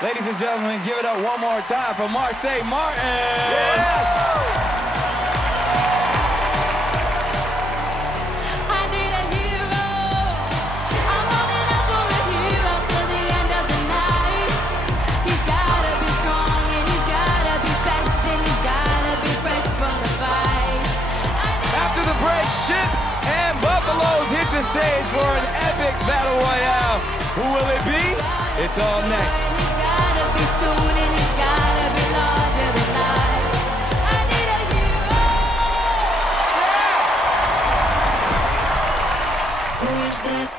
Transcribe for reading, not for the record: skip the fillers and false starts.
Ladies and gentlemen, give it up one more time for Marsai Martin. Yeah. Ship and Buffaloes hit the stage for an epic battle royale. Who will it be? It's all next. Who is that?